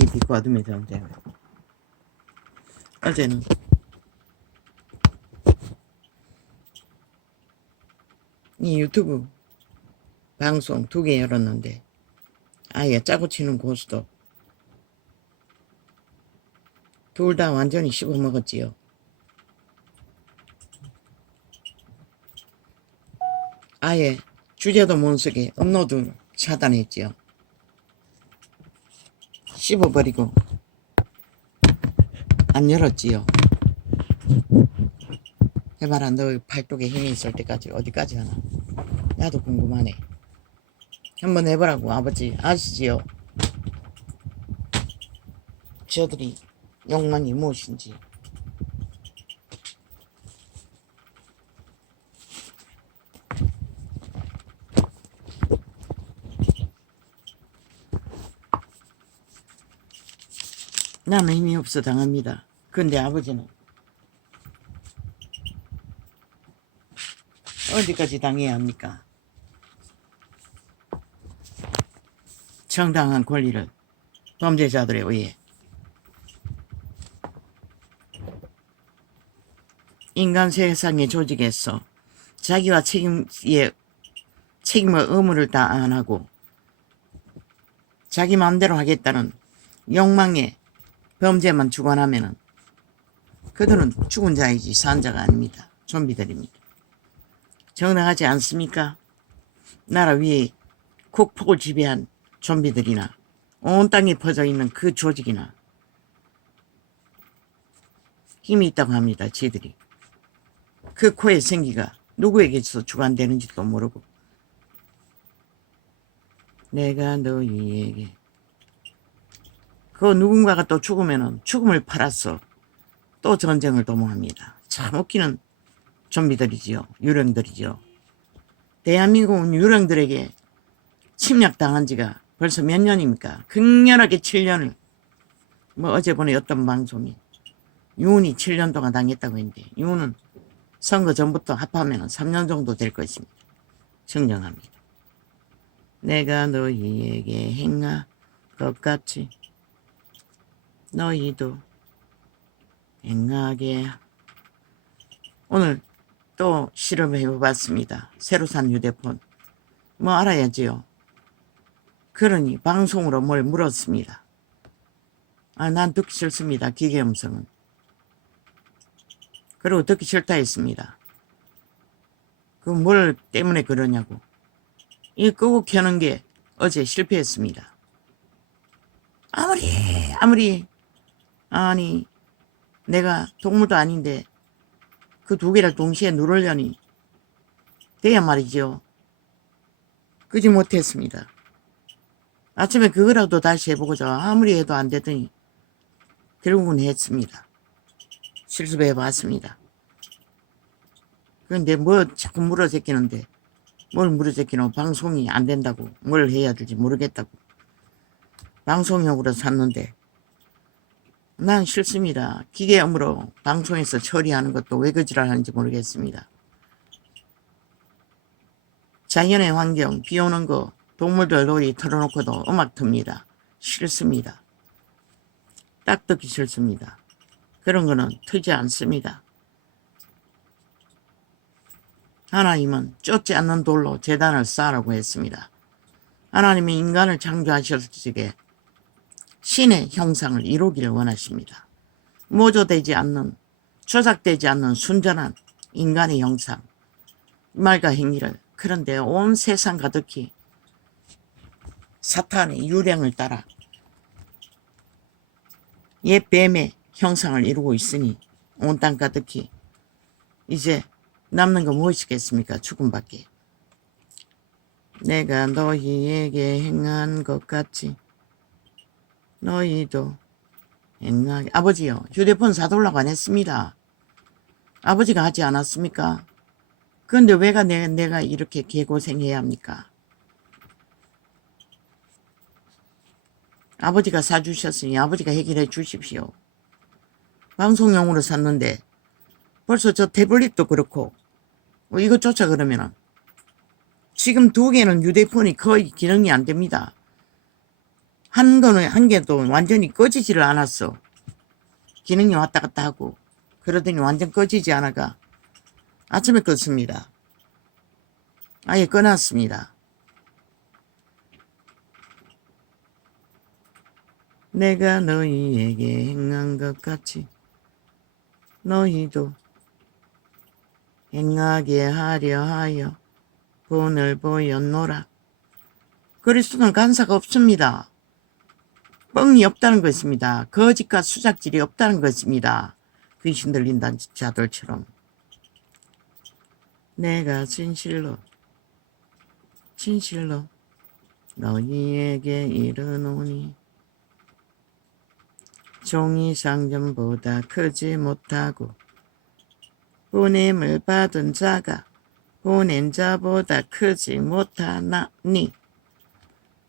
이 비꼬 어둠의 전쟁. 어제는 이 유튜브 방송 2개 열었는데 아예 짜고 치는 고수도 둘 다 완전히 씹어먹었지요. 아예 주제도 못 쓰게 업로드 차단했지요. 씹어버리고 안 열었지요. 해봐라, 너 팔뚝에 힘이 있을 때까지 어디까지 하나. 나도 궁금하네. 한번 해보라고. 아버지 아시지요? 저들이 욕망이 무엇인지. 나는 힘이 없어 당합니다. 근데 아버지는 어디까지 당해야 합니까? 정당한 권리를 범죄자들에 의해 인간 세상의 조직에서 자기와 책임을 의무를 다 안 하고 자기 마음대로 하겠다는 욕망에 범죄만 주관하면은 그들은 죽은 자이지 산 자가 아닙니다. 좀비들입니다. 정당하지 않습니까? 나라 위에 국폭을 지배한 좀비들이나 온 땅에 퍼져 있는 그 조직이나 힘이 있다고 합니다. 지들이. 그 코의 생기가 누구에게서 주관되는지도 모르고. 내가 너희에게 그 누군가가 또 죽으면은 죽음을 팔았어 또 전쟁을 도모합니다. 참 웃기는 좀비들이지요. 유령들이지요. 대한민국은 유령들에게 침략당한 지가 벌써 몇 년입니까? 극렬하게 7년을. 뭐 어제 보니 어떤 방송이 윤이 7년 동안 당했다고 했는데 윤은 선거 전부터 합하면 3년 정도 될 것입니다. 증명합니다. 내가 너희에게 행한 것 같이 너희도 행하게. 오늘 또 실험해 보았습니다. 새로 산 휴대폰. 뭐 알아야지요. 그러니 방송으로 뭘 물었습니다. 난 듣기 싫습니다. 기계 음성은. 그리고 듣기 싫다 했습니다. 그 뭘 때문에 그러냐고. 이 끄고 켜는 게 어제 실패했습니다. 아무리 아니 내가 동물도 아닌데 그 2개를 동시에 누르려니 돼야 말이죠. 끄지 못했습니다. 아침에 그거라도 다시 해보고자 아무리 해도 안 되더니 결국은 했습니다. 실습해 봤습니다. 그런데 뭐 자꾸 물어제끼는데 뭘 물어제끼노. 방송이 안 된다고. 뭘 해야 될지 모르겠다고. 방송용으로 샀는데 난 싫습니다. 기계음으로 방송에서 처리하는 것도 왜 그지랄 하는지 모르겠습니다. 자연의 환경, 비 오는 거, 동물들 놀이 틀어놓고도 음악 틉니다. 싫습니다. 딱 듣기 싫습니다. 그런 거는 트지 않습니다. 하나님은 쫓지 않는 돌로 제단을 쌓으라고 했습니다. 하나님이 인간을 창조하셨을 적에 신의 형상을 이루기를 원하십니다. 모조되지 않는, 조작되지 않는 순전한 인간의 형상, 말과 행위를. 그런데 온 세상 가득히 사탄의 유령을 따라 옛 뱀의 형상을 이루고 있으니 온 땅 가득히 이제 남는 거 무엇이겠습니까? 죽음밖에. 내가 너희에게 행한 것 같이 너희도 행하게. 아버지요, 휴대폰 사달라고 안 했습니다. 아버지가 하지 않았습니까? 그런데 왜 내가 이렇게 개고생해야 합니까? 아버지가 사주셨으니 아버지가 해결해 주십시오. 방송용으로 샀는데 벌써 저 태블릿도 그렇고 이것조차 그러면은 지금 2개는 휴대폰이 거의 기능이 안 됩니다. 한 개도 완전히 꺼지지를 않았어. 기능이 왔다 갔다 하고 그러더니 완전 꺼지지 않아가 아침에 껐습니다. 아예 꺼놨습니다. 내가 너희에게 행한 것 같이 너희도 행하게 하려 하여 본을 보였노라. 그리스도는 간사가 없습니다. 뻥이 없다는 것입니다. 거짓과 수작질이 없다는 것입니다. 귀신 들린다는 자들처럼. 내가 진실로 너희에게 이르노니 종이 상전보다 크지 못하고 보냄을 받은 자가 보낸 자보다 크지 못하나니.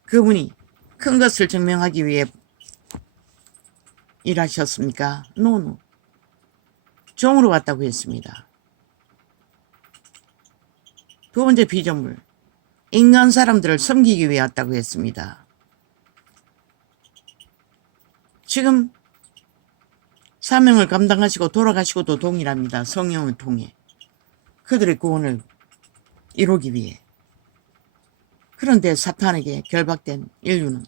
그분이 큰 것을 증명하기 위해 일하셨습니까? 노노. 종으로 왔다고 했습니다. 두 번째 피조물, 인간 사람들을 섬기기 위해 왔다고 했습니다. 지금 사명을 감당하시고 돌아가시고도 동일합니다. 성령을 통해 그들의 구원을 이루기 위해. 그런데 사탄에게 결박된 인류는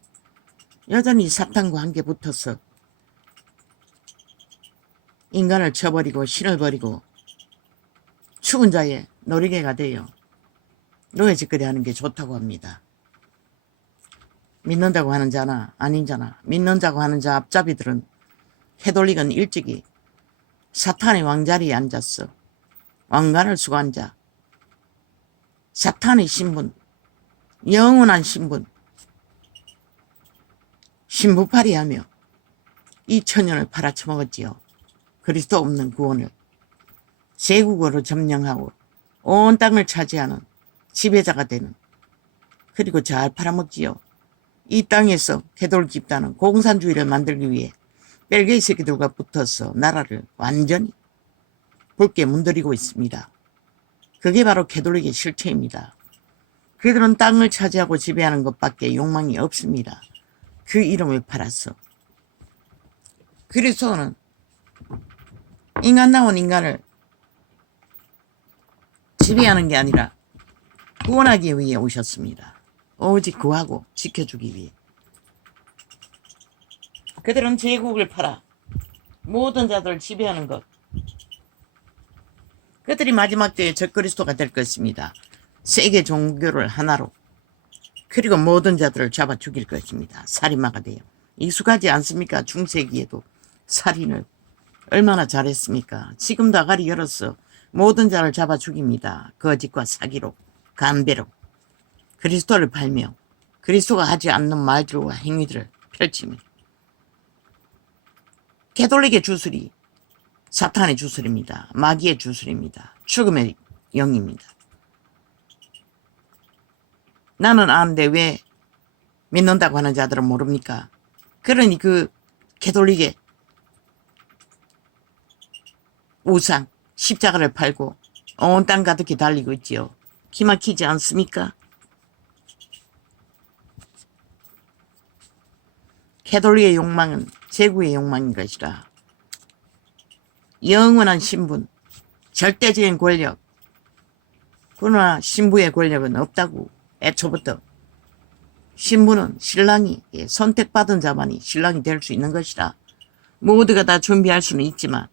여전히 사탄과 함께 붙어서 인간을 쳐버리고 신을 버리고 죽은 자의 놀이개가 되어 노예짓거리 하는 게 좋다고 합니다. 믿는다고 하는 자나 아닌 자나, 믿는 자고 하는 자 앞잡이들은 캐톨릭은 일찍이 사탄의 왕자리에 앉았어. 왕관을 수고한 자, 사탄의 신분, 영원한 신분, 신부팔이하며 2000년을 팔아쳐먹었지요. 그리스도 없는 구원을 제국으로 점령하고 온 땅을 차지하는 지배자가 되는, 그리고 잘 팔아먹지요. 이 땅에서 캐톨릭 집단은 공산주의를 만들기 위해 벨기에 새끼들과 붙어서 나라를 완전히 붉게 문드리고 있습니다. 그게 바로 캐톨릭의 실체입니다. 그들은 땅을 차지하고 지배하는 것밖에 욕망이 없습니다. 그 이름을 팔았어. 그리스도는 인간다운 인간을 지배하는 게 아니라 구원하기 위해 오셨습니다. 오직 구하고 지켜주기 위해. 그들은 제국을 팔아 모든 자들을 지배하는 것. 그들이 마지막 때에 적그리스도가 될 것입니다. 세계 종교를 하나로. 그리고 모든 자들을 잡아 죽일 것입니다. 살인마가 되어. 익숙하지 않습니까? 중세기에도 살인을 얼마나 잘했습니까? 지금도 아가리 열어서 모든 자를 잡아 죽입니다. 거짓과 사기로, 간배로. 그리스도를 팔며 그리스도가 하지 않는 말들과 행위들을 펼치며. 캐톨릭의 주술이 사탄의 주술입니다. 마귀의 주술입니다. 죽음의 영입니다. 나는 아는데 왜 믿는다고 하는 자들은 모릅니까? 그러니 그 캐톨릭의 우상, 십자가를 팔고 온 땅 가득히 달리고 있지요. 기막히지 않습니까? 캐톨릭의 욕망은 제국의 욕망인 것이라. 영원한 신분, 절대적인 권력, 그러나 신부의 권력은 없다고. 애초부터 신부는 신랑이 선택받은 자만이 신랑이 될 수 있는 것이라. 모두가 다 준비할 수는 있지만,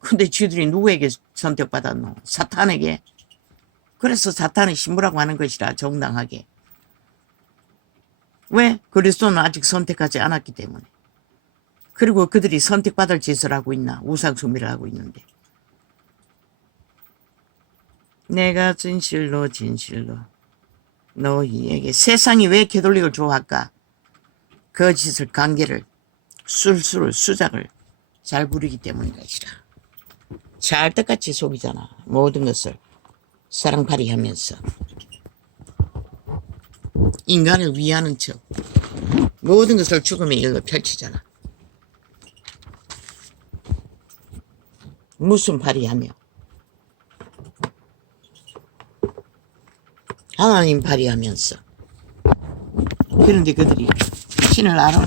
근데 쥐들이 누구에게 선택받았노? 사탄에게. 그래서 사탄의 신부라고 하는 것이라, 정당하게. 왜? 그리스도는 아직 선택하지 않았기 때문에. 그리고 그들이 선택받을 짓을 하고 있나? 우상숭배를 하고 있는데. 내가 진실로 너희에게. 세상이 왜 캐톨릭을 좋아할까? 거짓을, 관계를, 술수를, 수작을 잘 부리기 때문인 것이라. 잘 똑같이 속이잖아. 모든 것을 사랑팔이 하면서 인간을 위하는 척 모든 것을 죽음의 일로 펼치잖아. 무슨 발휘하며 하나님 발휘하면서. 그런데 그들이 신을 알아?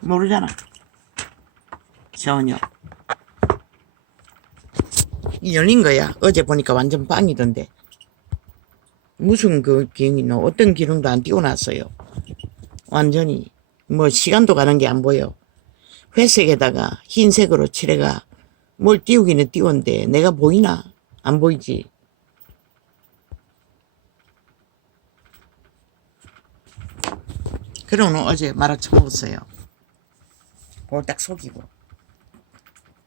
모르잖아. 전혀. 이 열린 거야. 어제 보니까 완전 빵이던데. 무슨 그 기능이노? 어떤 기능도 안 띄워놨어요. 완전히 뭐 시간도 가는 게 안 보여. 회색에다가 흰색으로 칠해가 뭘 띄우기는 띄웠는데 내가 보이나? 안 보이지. 그러고는 어제 말아쳐먹었어요. 골딱 속이고.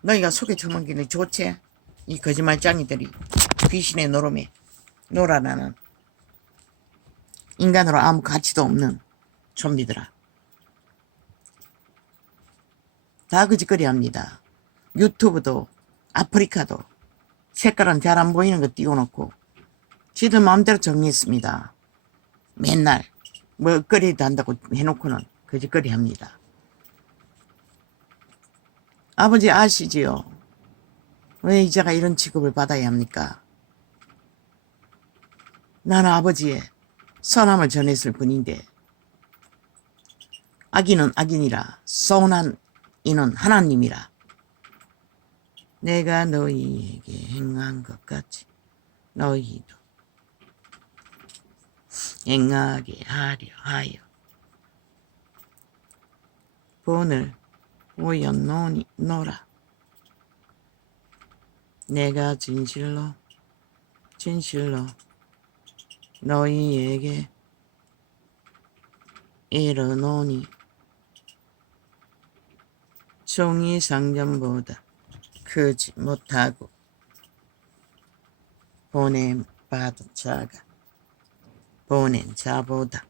너희가 속에 처먹기는 좋지? 이 거짓말짱이들이 귀신의 노름에 놀아나는 인간으로 아무 가치도 없는 좀비들아. 다 거짓거리 합니다. 유튜브도 아프리카도 색깔은 잘 안 보이는 거 띄워놓고 지들 마음대로 정리했습니다. 맨날 뭐 거리도 한다고 해놓고는 거짓거리 합니다. 아버지 아시지요? 왜 이제가 이런 취급을 받아야 합니까? 나는 아버지의 선함을 전했을 뿐인데 악인은 악인이라 선한 이는 하나님이라. 내가 너희에게 행한 것 같이 너희도 행하게 하려 하여 본을 보여노라. 내가 진실로 너희에게 이르노니 종이 상전보다 크지 못하고 보냄받은 자가 보낸 자보다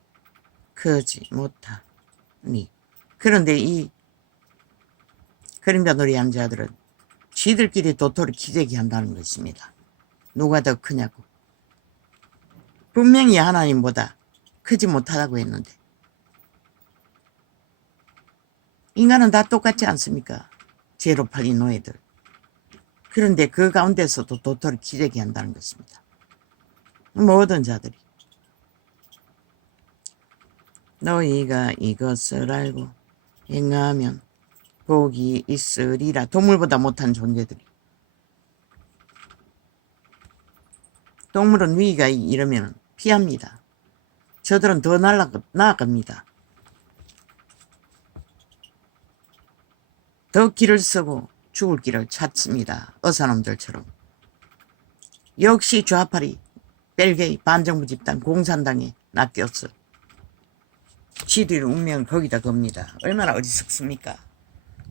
크지 못하니. 그런데 이 그림자 놀이한 자들은 지들끼리 도토리 기재기 한다는 것입니다. 누가 더 크냐고. 분명히 하나님보다 크지 못하다고 했는데 인간은 다 똑같지 않습니까? 죄로 팔린 노예들. 그런데 그 가운데서도 도토리 기재기 한다는 것입니다. 모든 자들이. 너희가 이것을 알고 행하면 복이 있으리라. 동물보다 못한 존재들이. 동물은 위기가 이러면 피합니다. 저들은 더 나아갑니다. 더 길을 쓰고 죽을 길을 찾습니다. 어사놈들처럼. 역시 좌파리, 벨게이, 반정부 집단, 공산당에 낚였어. 지들 운명을 거기다 겁니다. 얼마나 어리석습니까?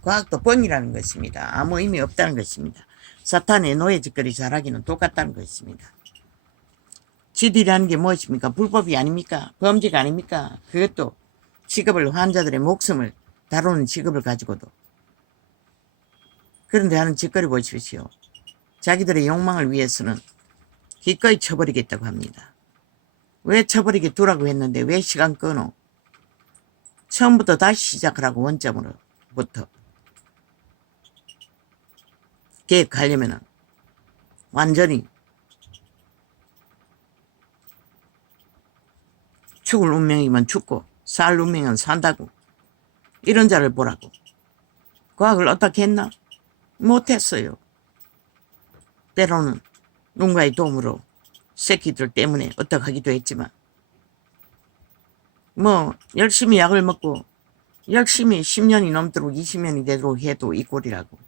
과학도 뻥이라는 것입니다. 아무 의미 없다는 것입니다. 사탄의 노예짓거리 잘하기는 똑같다는 것입니다. 지들이라는 게 무엇입니까? 불법이 아닙니까? 범죄가 아닙니까? 그것도 직업을, 환자들의 목숨을 다루는 직업을 가지고도. 그런데 하는 짓거리 보십시오. 자기들의 욕망을 위해서는 기꺼이 쳐버리겠다고 합니다. 왜 쳐버리게 두라고 했는데 왜 시간 끊어? 처음부터 다시 시작하라고. 원점으로부터 계획하려면 완전히 죽을 운명이면 죽고 살 운명은 산다고. 이런 자를 보라고. 과학을 어떻게 했나? 못했어요. 때로는 누군가의 도움으로 새끼들 때문에 어떻게 하기도 했지만 뭐 열심히 약을 먹고 열심히 10년이 넘도록 20년이 되도록 해도 이 꼴이라고.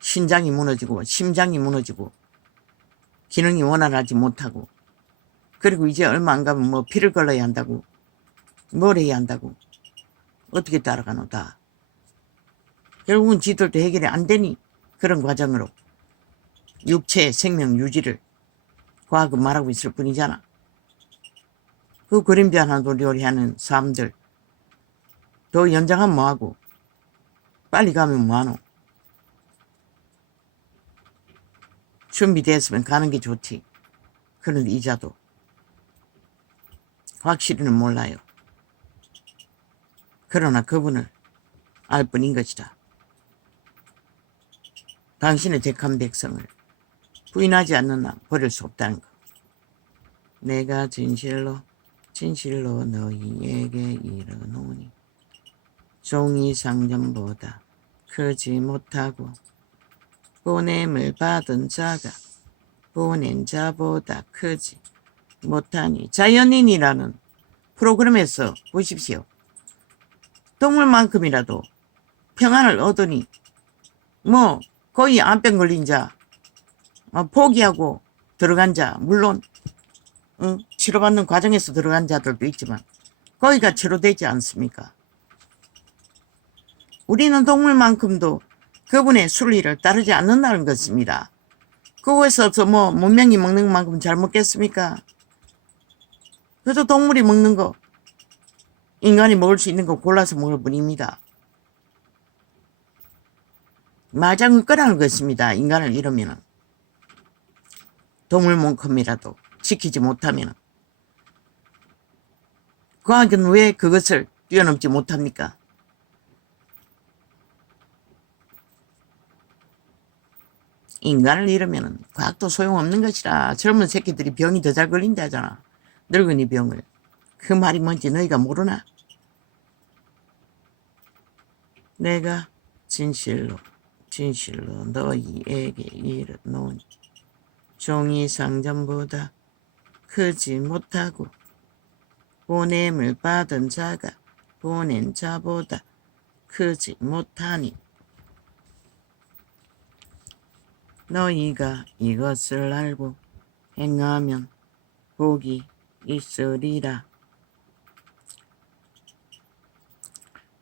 신장이 무너지고 심장이 무너지고 기능이 원활하지 못하고 그리고 이제 얼마 안 가면 뭐 피를 걸러야 한다고. 뭘 해야 한다고. 어떻게 따라가노 다. 결국은 지들도 해결이 안 되니 그런 과정으로 육체의 생명 유지를 과학은 말하고 있을 뿐이잖아. 그 그림자 하나도 요리하는 사람들 더 연장하면 뭐하고 빨리 가면 뭐하노. 준비됐으면 가는 게 좋지. 그런데 이자도 확실히는 몰라요. 그러나 그분을 알 뿐인 것이다. 당신의 택한 백성을 부인하지 않는 한 버릴 수 없다는 것. 내가 진실로 진실로 너희에게 이르노니 종이 상전보다 크지 못하고 보냄을 받은 자가 보낸 자보다 크지 못하니. 자연인이라는 프로그램에서 보십시오. 동물만큼이라도 평안을 얻으니 뭐 거의 암병 걸린 자 포기하고 들어간 자, 물론 치료받는 과정에서 들어간 자들도 있지만 거기가 치료되지 않습니까? 우리는 동물만큼도 그분의 순리를 따르지 않는다는 것입니다. 그거에서 뭐 문명이 먹는 만큼 잘 먹겠습니까? 그래도 동물이 먹는 거, 인간이 먹을 수 있는 거 골라서 먹을 뿐입니다. 마장을 끄라는 것입니다. 인간을 잃으면. 동물만큼이라도 지키지 못하면. 과학은 왜 그것을 뛰어넘지 못합니까? 인간을 잃으면 과학도 소용없는 것이라. 젊은 새끼들이 병이 더 잘 걸린다잖아. 늙은이 병을. 그 말이 뭔지 너희가 모르나? 내가 진실로 너희에게 이르노니 종이 상전보다 크지 못하고 보냄을 받은 자가 보낸 자보다 크지 못하니. 너희가 이것을 알고 행하면 복이 있으리라.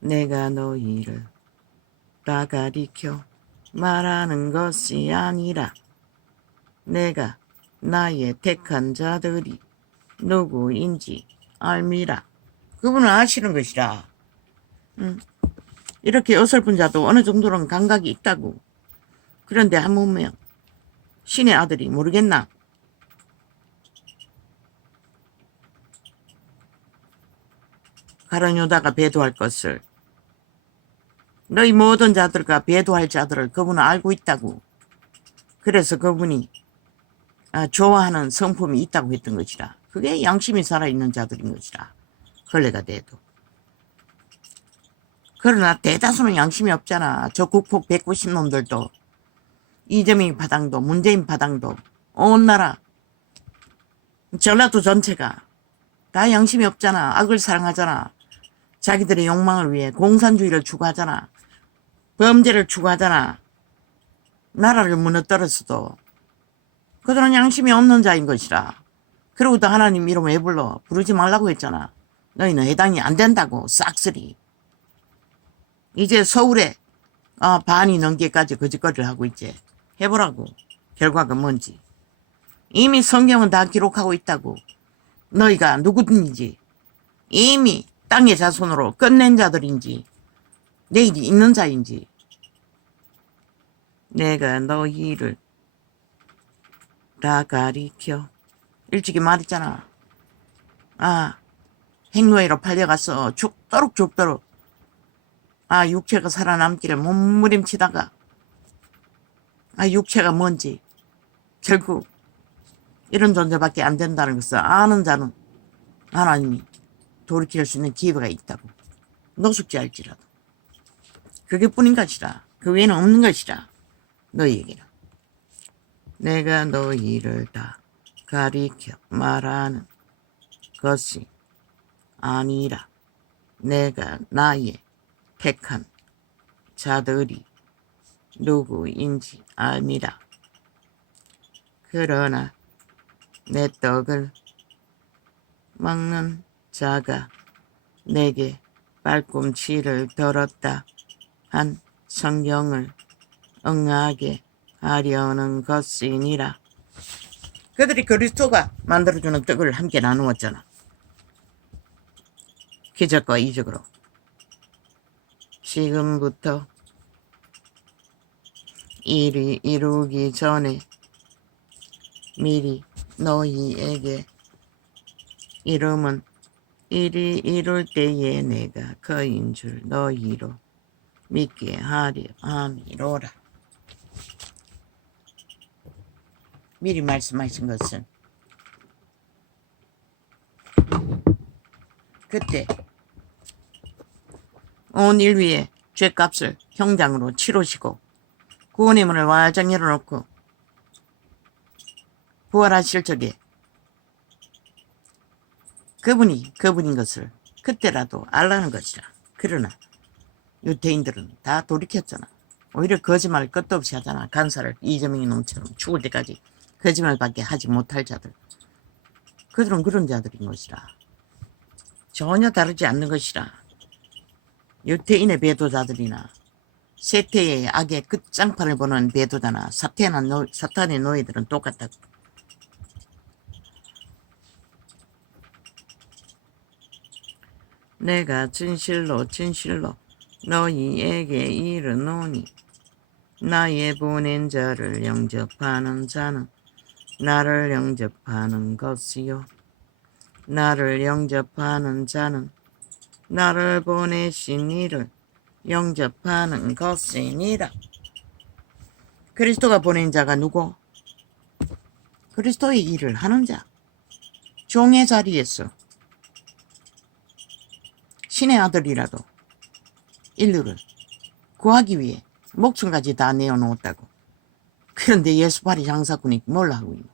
내가 너희를 다 가리켜 말하는 것이 아니라 내가 나의 택한 자들이 누구인지 알미라. 그분은 아시는 것이라. 이렇게 어설픈 자도 어느 정도는 감각이 있다고. 그런데 한 번면 신의 아들이 모르겠나? 가룟유다가 배도할 것을, 너희 모든 자들과 배도할 자들을 그분은 알고 있다고. 그래서 그분이 좋아하는 성품이 있다고 했던 것이라. 그게 양심이 살아있는 자들인 것이라. 걸레가 돼도. 그러나 대다수는 양심이 없잖아. 저 국폭 190놈들도, 이재명 파당도, 문재인 파당도, 온 나라, 전라도 전체가 다 양심이 없잖아. 악을 사랑하잖아. 자기들의 욕망을 위해 공산주의를 추구하잖아. 범죄를 추구하잖아. 나라를 무너뜨렸어도 그들은 양심이 없는 자인 것이라. 그러고도 하나님 이름 왜 불러? 부르지 말라고 했잖아. 너희는 해당이 안 된다고. 싹쓸이. 이제 서울에 반이 넘게까지 거짓거리를 하고 있지. 해보라고. 결과가 뭔지. 이미 성경은 다 기록하고 있다고. 너희가 누구든지 이미 땅의 자손으로 끝낸 자들인지 내일이 있는 자인지. 내가 너희를 다 가리켜. 일찍이 말했잖아. 행로회로 팔려가서 죽도록 육체가 살아남기를 몸부림치다가 육체가 뭔지 결국 이런 존재밖에 안 된다는 것을 아는 자는 하나님이 돌이킬 수 있는 기회가 있다고. 노숙지 알지라도. 그게 뿐인 것이라. 그 외에는 없는 것이라. 너희에게는. 내가 너희를 다 가리켜 말하는 것이 아니라 내가 나의 택한 자들이 누구인지 알미라. 그러나 내 떡을 먹는 자가 내게 발꿈치를 들었다 한 성경을 응하게 하려는 것이니라. 그들이 그리스도가 만들어주는 떡을 함께 나누었잖아. 기적과 이적으로. 지금부터 일이 이루기 전에 미리 너희에게 이름은 일이 이룰 때에 내가 그인 줄 너희로 믿게 하려 함이로라. 미리 말씀하신 것은 그때 온 인류의 죄값을 형장으로 치르시고 구원의 문을 활짝 열어놓고 부활하실 적에 그분이 그분인 것을 그때라도 알라는 것이라. 그러나 유대인들은 다 돌이켰잖아. 오히려 거짓말을 끝도 없이 하잖아. 간사를 이재명이 놈처럼 죽을 때까지 거짓말밖에 하지 못할 자들. 그들은 그런 자들인 것이라. 전혀 다르지 않는 것이라. 유태인의 배도자들이나 세태의 악의 끝장판을 보는 배도자나 사탄의 노예들은 똑같다고. 내가 진실로 진실로 너희에게 이르노니 나의 보낸 자를 영접하는 자는 나를 영접하는 것이요 나를 영접하는 자는 나를 보내신 이를 영접하는 것이니라. 그리스도가 보낸 자가 누구? 그리스도의 일을 하는 자. 종의 자리에서 신의 아들이라도 인류를 구하기 위해 목숨까지 다 내어놓았다고. 그런데 예수파리 장사꾼이 뭘 하고 있노?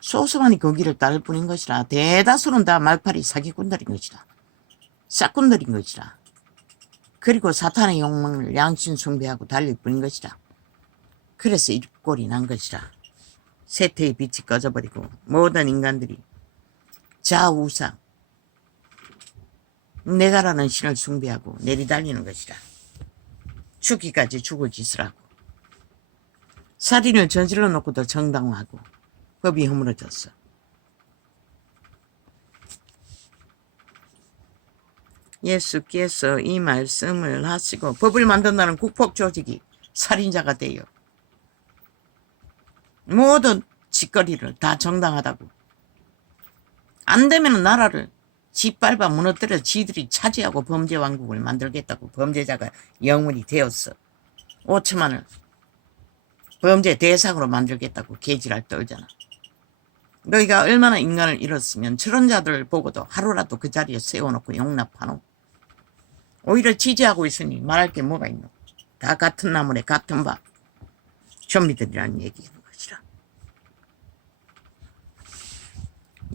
소수만이 그 길을 따를 뿐인 것이라. 대다수는 다 말파리 사기꾼들인 것이라. 싹꾼들인 것이라. 그리고 사탄의 욕망을 양심 숭배하고 달릴 뿐인 것이라. 그래서 이 꼴이 난 것이라. 세태의 빛이 꺼져버리고 모든 인간들이 자우상 내가라는 신을 숭배하고 내리달리는 것이라. 죽기까지 죽을 짓을 하고 살인을 저질러 놓고도 정당화하고 법이 허물어졌어. 예수께서 이 말씀을 하시고 법을 만든다는 국폭조직이 살인자가 되어 모든 짓거리를 다 정당하다고. 안 되면 나라를 짓밟아 무너뜨려 지들이 차지하고 범죄왕국을 만들겠다고. 범죄자가 영원히 되었어. 5천만을 범죄 대상으로 만들겠다고 개지랄 떨잖아. 너희가 얼마나 인간을 잃었으면 저런 자들을 보고도 하루라도 그 자리에 세워놓고 용납하노? 오히려 지지하고 있으니 말할 게 뭐가 있노? 다 같은 나물에 같은 밥. 좀비들이라는 얘기인 것이라.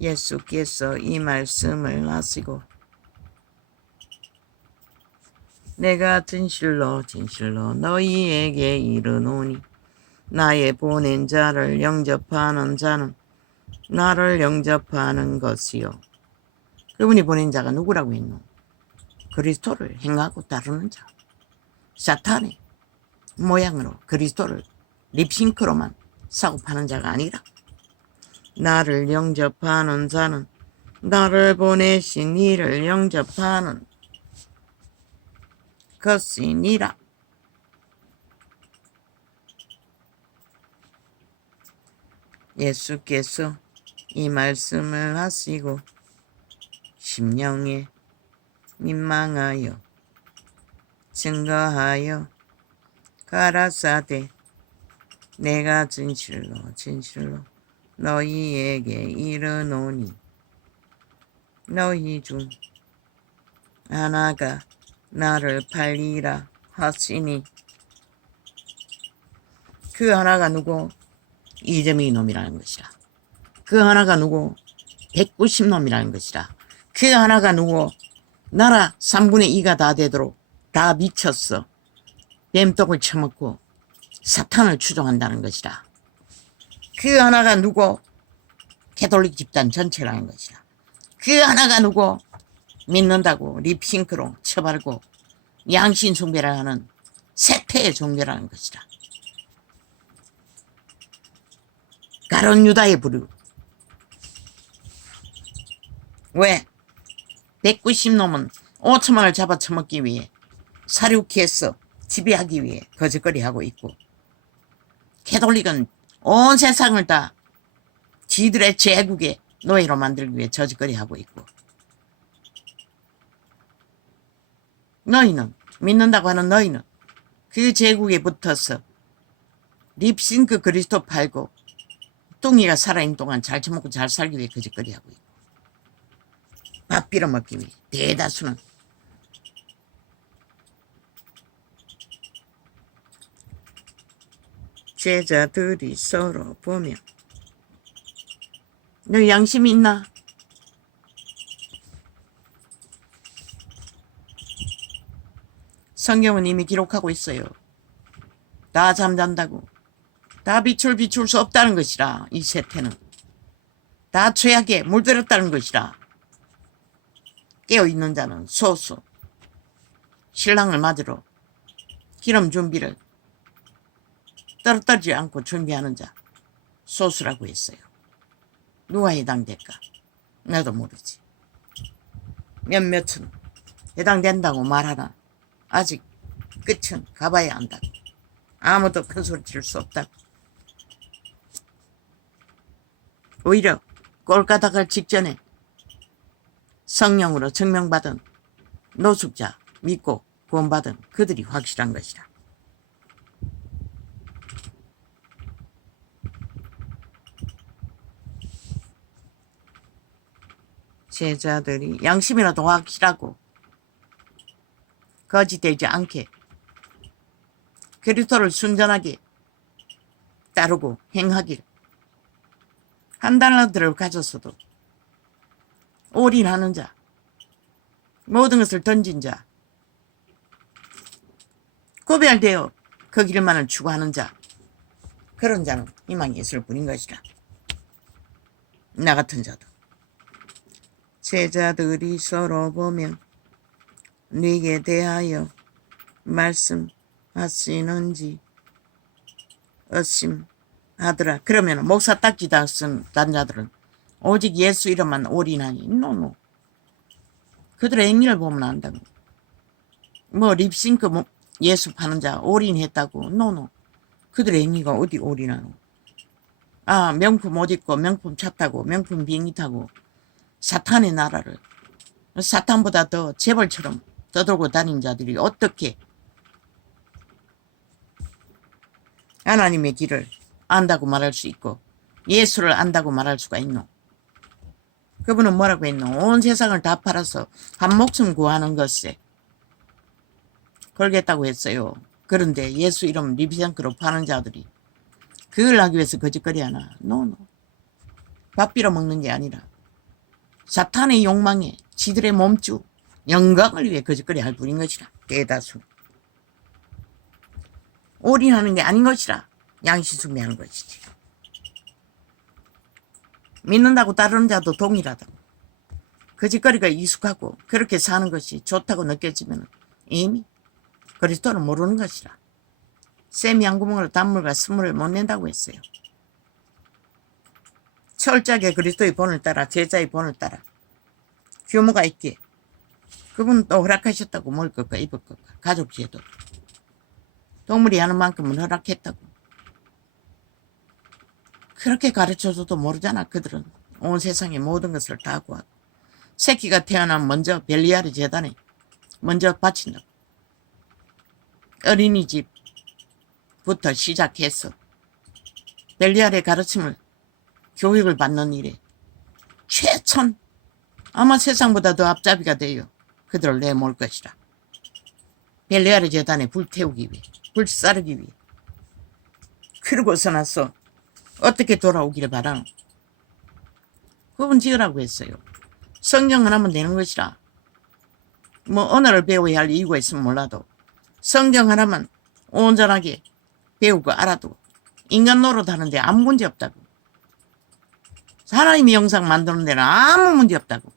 예수께서 이 말씀을 하시고 내가 진실로 진실로 너희에게 이르노니 나의 보낸 자를 영접하는 자는 나를 영접하는 것이요. 그분이 보낸 자가 누구라고 했노? 그리스도를 행하고 따르는 자. 사탄의 모양으로 그리스도를 립싱크로만 사고 파는 자가 아니라 나를 영접하는 자는 나를 보내신 이를 영접하는 것이니라. 예수께서 이 말씀을 하시고 심령에 민망하여 증거하여 가라사대 내가 진실로 진실로 너희에게 이르노니 너희 중 하나가 나를 팔리라 하시니 그 하나가 누구? 이재명이 놈이라는 것이라. 그 하나가 누구? 190놈이라는 것이라. 그 하나가 누구? 나라 3분의 2가 다 되도록 다 미쳤어. 뱀떡을 처먹고 사탄을 추종한다는 것이라. 그 하나가 누구? 캐톨릭 집단 전체라는 것이라. 그 하나가 누구? 믿는다고 립싱크로 쳐바르고 양신 숭배를 하는 세태의 종교라는 것이라. 가론 유다의 부류. 왜? 190놈은 5천만을 잡아 처먹기 위해 사륙해서 지배하기 위해 거짓거리하고 있고, 캐톨릭은 온 세상을 다 지들의 제국의 노예로 만들기 위해 저짓거리하고 있고, 너희는 믿는다고 하는 너희는 그 제국에 붙어서 립싱크 그리스도 팔고 뚱이가 살아있는 동안 잘 처먹고 잘 살기 위해 거짓거리하고 있고, 밥 빌어먹기 위해 대다수는. 제자들이 서로 보며 너 양심 있나? 성경은 이미 기록하고 있어요. 다 잠잔다고. 다 비출 수 없다는 것이라. 이 세태는 다 죄악에 물들었다는 것이라. 깨어있는 자는 소수. 신랑을 맞으러 기름 준비를 떨어뜨리지 않고 준비하는 자 소수라고 했어요. 누가 해당될까? 나도 모르지. 몇몇은 해당된다고 말하나 아직 끝은 가봐야 한다고. 아무도 큰 소리 칠 수 없다고. 오히려 꼴가닥할 직전에 성령으로 증명받은 노숙자 믿고 구원받은 그들이 확실한 것이라. 제자들이 양심이라도 확실하고 거짓되지 않게 그리스도를 순전하게 따르고 행하길. 한 달란트를 가졌어도 올인하는 자, 모든 것을 던진 자, 구별되어 그 길만을 추구하는 자, 그런 자는 희망이 있을 뿐인 것이라. 나 같은 자도. 제자들이 서로 보면 네게 대하여 말씀하시는지 의심하더라. 그러면 목사 딱지다 쓴 단자들은 오직 예수 이름만 올인하니 노노. 그들의 행위를 보면 안다고. 뭐 립싱크 예수 파는 자 올인했다고. 노노. 그들의 행위가 어디 올인하노. 아, 명품 옷 입고 명품 차 타고 명품 비행기 타고 사탄의 나라를 사탄보다 더 재벌처럼 떠돌고 다닌 자들이 어떻게 하나님의 길을 안다고 말할 수 있고 예수를 안다고 말할 수가 있노. 그분은 뭐라고 했노. 온 세상을 다 팔아서 한 목숨 구하는 것에 걸겠다고 했어요. 그런데 예수 이름 립싱크로 파는 자들이 그걸 하기 위해서 거짓거리 하나. 노노. 밥 빌어먹는 게 아니라 사탄의 욕망에 지들의 몸주 영광을 위해 거짓거리 할 뿐인 것이라. 대다수 올인하는 게 아닌 것이라. 양심숭배하는 것이지. 믿는다고 따르는 자도 동일하다고. 거짓거리가 익숙하고 그렇게 사는 것이 좋다고 느껴지면 이미 그리스도를 모르는 것이라. 샘이 한 구멍으로 단물과 스물을 못 낸다고 했어요. 철저하게 그리스도의 본을 따라 제자의 본을 따라 규모가 있기에 그분 또 허락하셨다고 먹을 것과 입을 것과 가족 제도 동물이 하는 만큼은 허락했다고. 그렇게 가르쳐줘도 모르잖아. 그들은 온 세상의 모든 것을 다 구하고 새끼가 태어나면 먼저 벨리아르 재단에 먼저 바친다고. 어린이집부터 시작해서 벨리아르의 가르침을 교육을 받는 일에 최천 아마 세상보다 더 앞잡이가 되어 그들을 내몰 것이라. 벨리아르 재단에 불태우기 위해 불사르기 위해. 그러고서 나서 어떻게 돌아오기를 바라노. 그분 지으라고 했어요. 성경을 하면 되는 것이라. 뭐 언어를 배워야 할 이유가 있으면 몰라도 성경 하나만 온전하게 배우고 알아도 인간 노릇하는데 아무 문제 없다고. 하나님의 영상 만드는 데는 아무 문제 없다고.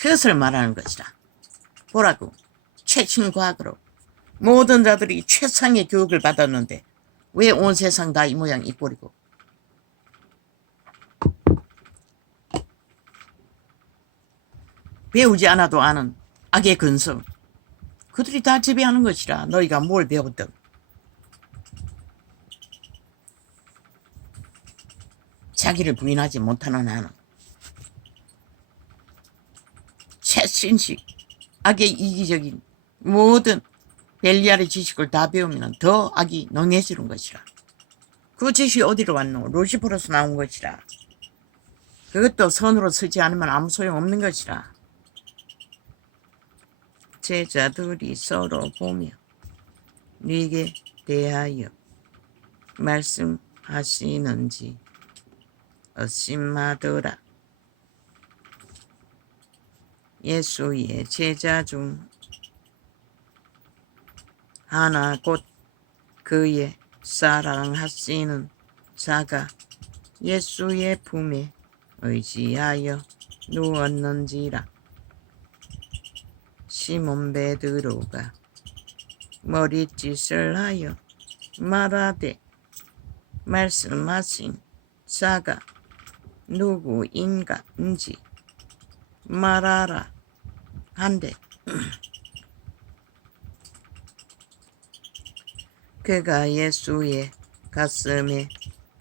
그것을 말하는 것이라. 보라고. 최신 과학으로 모든 자들이 최상의 교육을 받았는데 왜 온 세상 다 이 모양 이 꼴이고. 배우지 않아도 아는 악의 근성. 그들이 다 지배하는 것이라. 너희가 뭘 배웠든. 자기를 부인하지 못하는 나는 최신식 악의 이기적인 모든 벨리알의 지식을 다 배우면 더 악이 능해지는 것이라. 그 짓이 어디로 왔노? 루시퍼로서 나온 것이라. 그것도 선으로 서지 않으면 아무 소용없는 것이라. 제자들이 서로 보며 네게 대하여 말씀하시는지 의심하더라. 예수의 제자 중 하나 곧 그의 사랑하시는 자가 예수의 품에 의지하여 누웠는지라. 시몬 베드로가 머리짓을 하여 말하되 말씀하신 자가 누구인가인지 말하라 한데 그가 예수의 가슴에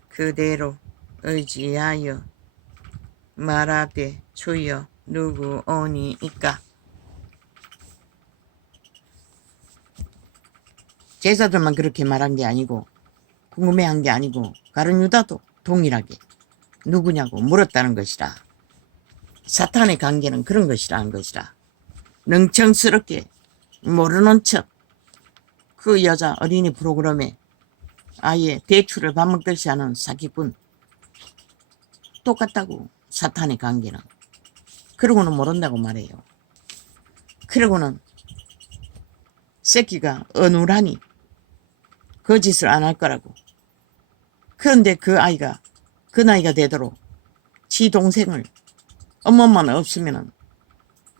그대로 의지하여 말하되 주여 누구오니이까. 제자들만 그렇게 말한 게 아니고 궁금해한 게 아니고 가룟 유다도 동일하게 누구냐고 물었다는 것이라. 사탄의 관계는 그런 것이라는 것이라. 능청스럽게 모르는 척 그 여자 어린이 프로그램에 아예 대출을 밥 먹듯이 하는 사기꾼 똑같다고. 사탄의 관계는. 그러고는 모른다고 말해요. 그러고는 새끼가 어눌하니 그 짓을 안 할 거라고. 그런데 그 아이가 그 나이가 되도록 지 동생을 엄마만 없으면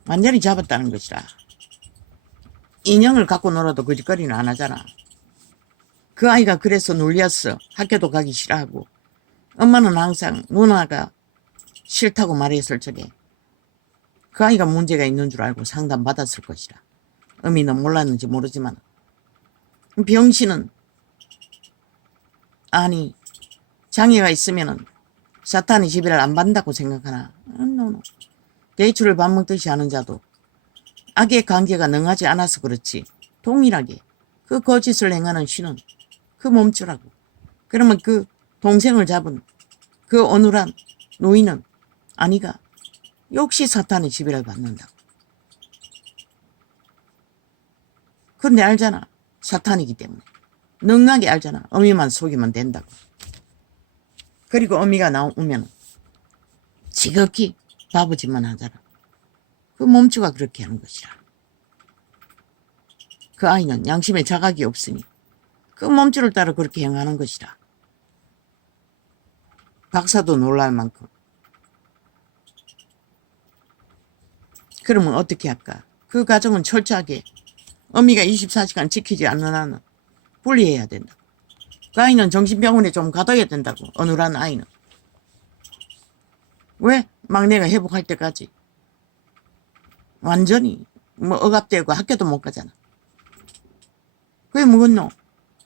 완전히 잡았다는 것이라. 인형을 갖고 놀아도 거짓거리는 안 하잖아. 그 아이가 그래서 눌렸어. 학교도 가기 싫어하고. 엄마는 항상 누나가 싫다고 말했을 적에 그 아이가 문제가 있는 줄 알고 상담받았을 것이라. 어미는 몰랐는지 모르지만 병신은 아니 장애가 있으면은 사탄이 지배를 안 받는다고 생각하나? 노노. 대출을 밥 먹듯이 하는 자도 악의 관계가 능하지 않아서 그렇지 동일하게 그 거짓을 행하는 신은 그 몸주라고. 그러면 그 동생을 잡은 그 어눌한 노인은 아니가 역시 사탄의 지배를 받는다고. 그런데 알잖아. 사탄이기 때문에. 능하게 알잖아. 어미만 속이면 된다고. 그리고 어미가 나오면 지극히 바보짓만 하잖아. 그 몸주가 그렇게 하는 것이라. 그 아이는 양심에 자각이 없으니 그 몸주를 따라 그렇게 행하는 것이라. 박사도 놀랄 만큼. 그러면 어떻게 할까? 그 가정은 철저하게 어미가 24시간 지키지 않는 한은 분리해야 된다. 그 아이는 정신병원에 좀 가둬야 된다고. 어눌한 아이는. 왜? 막내가 회복할 때까지. 완전히 억압되고 학교도 못 가잖아. 그게 뭐겠노?